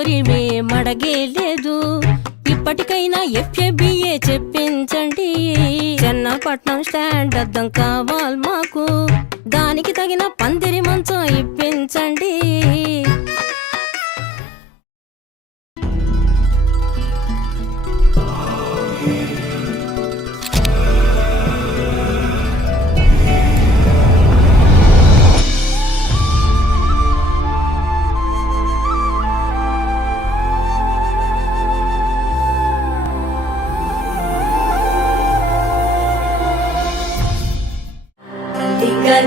కోరి మేమడగే లేదు. ఇప్పటికైనా FABA చెప్పించండి. చెన్నపట్నం స్టాండ్ అద్దం కావాలి మాకు, దానికి తగిన పందిరి మంచం ఇప్పించండి.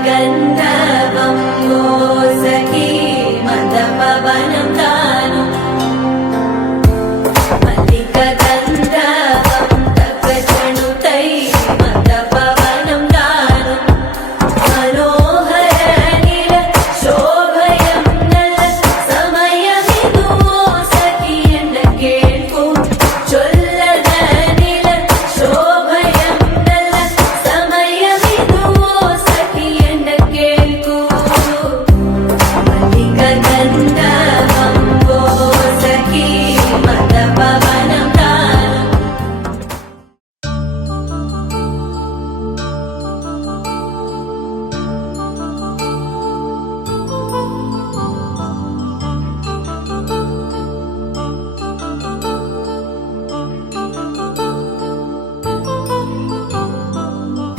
గంధర్వం సఖీ మందపవనం తాను మల్లిక గంధర్వం తగ్గచణుతై మందపవనం తాను మనోహర నీల శోభయం నల సమయమిదు సఖీ ఎన్న కేಳ್ಕು చొల్లద నీల శోభయం నల సమయమిదు సఖీ ఎన్న కేಳ್కు మల్లిక గంధర్వం సఖీ మందపవనం తాను.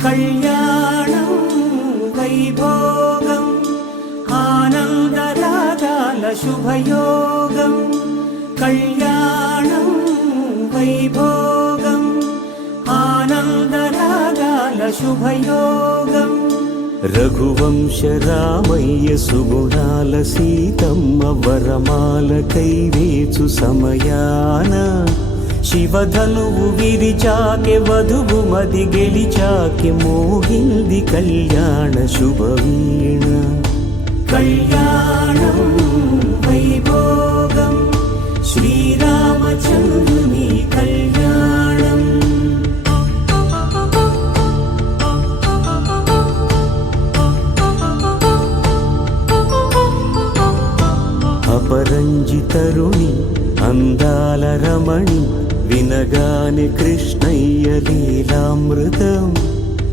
కళ్యాణం వైభోగం ఆనందరాగాల శుభయోగం. కళ్యాణం వైభోగం ఆనందరాగాల శుభయోగం. రఘువంశ రామయ్య సుగుణాల సీతమ్మ వరమాల కైవేచు సమయాన శివధనువు విరిచాకె వధువు మది గెలిచాకె మోగింది కళ్యాణ శుభవీణ. కళ్యాణం వైభోగం శ్రీరామచంద్రుని కళ్యాణం. అపరంజి తరుణి అందాల రమణి వినగానే కృష్ణయ్య లీలామృతం.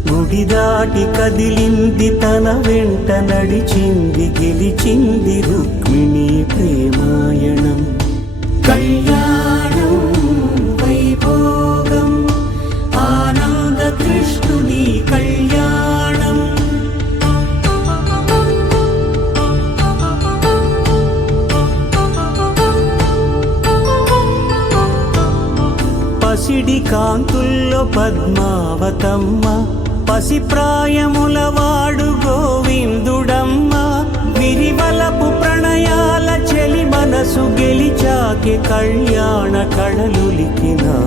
గుడి దాటి కదిలింది తన వెంట నడిచింది గెలిచింది రుక్మిణి ప్రేమాయణం. కళ్యాణం వైభోగం ఆనంద కృష్ణుని కళ్యాణం. పసిడి కాంతుల్లో పద్మావతమ్మ పసిప్రాయముల వాడు గోవిందుడమ్మ. విరివలపు ప్రణయాల చెలి మనసు గెలిచాకె కళ్యాణ కళలులికినాడమ్మ.